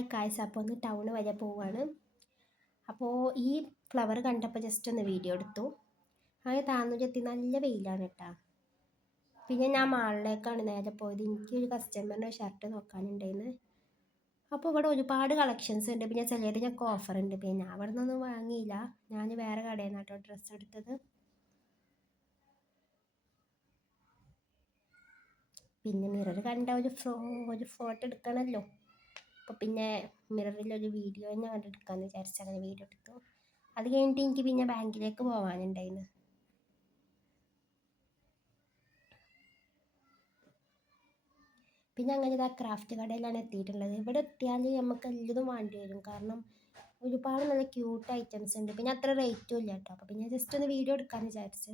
Hi കായ്സ്, അപ്പോൾ ഒന്ന് town വരെ പോവാണ്. അപ്പോൾ ഈ ഫ്ലവർ കണ്ടപ്പോൾ ജസ്റ്റ് ഒന്ന് വീഡിയോ എടുത്തു. അങ്ങനെ താന്നൂരെത്തി. നല്ല വെയിലാണ് കേട്ടോ. പിന്നെ ഞാൻ മാളിലേക്കാണ് നേരെ പോയത്. എനിക്കൊരു കസ്റ്റമറിൻ്റെ ഷർട്ട് നോക്കാനുണ്ടായിരുന്നു. അപ്പോൾ ഇവിടെ ഒരുപാട് കളക്ഷൻസ് ഉണ്ട്. പിന്നെ ചിലതിനൊക്കെ ഓഫർ ഉണ്ട്. പിന്നെ ഞാൻ അവിടെ നിന്നൊന്നും വാങ്ങിയില്ല. ഞാൻ വേറെ കടയിൽ നിന്നാണ് കേട്ടോ ഡ്രസ്സ് എടുത്തത്. പിന്നെ മിറർ കണ്ട ഒരു ഫോട്ടോ എടുക്കണമല്ലോ. അപ്പോൾ പിന്നെ മിററിലൊരു വീഡിയോ തന്നെ കണ്ടെടുക്കാമെന്ന് വിചാരിച്ച് അങ്ങനെ വീഡിയോ എടുത്തു. അത് കഴിഞ്ഞിട്ട് എനിക്ക് പിന്നെ ബാങ്കിലേക്ക് പോകാനുണ്ടായിരുന്നു. പിന്നെ അങ്ങനെ ഇതാ ക്രാഫ്റ്റ് കടയിലാണ് എത്തിയിട്ടുള്ളത്. ഇവിടെ എത്തിയാൽ നമുക്ക് എല്ലതും വേണ്ടി വരും. കാരണം ഒരുപാട് നല്ല ക്യൂട്ട് ഐറ്റംസ് ഉണ്ട്. പിന്നെ അത്ര റേറ്റും ഇല്ല കേട്ടോ. അപ്പോൾ പിന്നെ ജസ്റ്റ് ഒന്ന് വീഡിയോ എടുക്കാമെന്ന് വിചാരിച്ചു.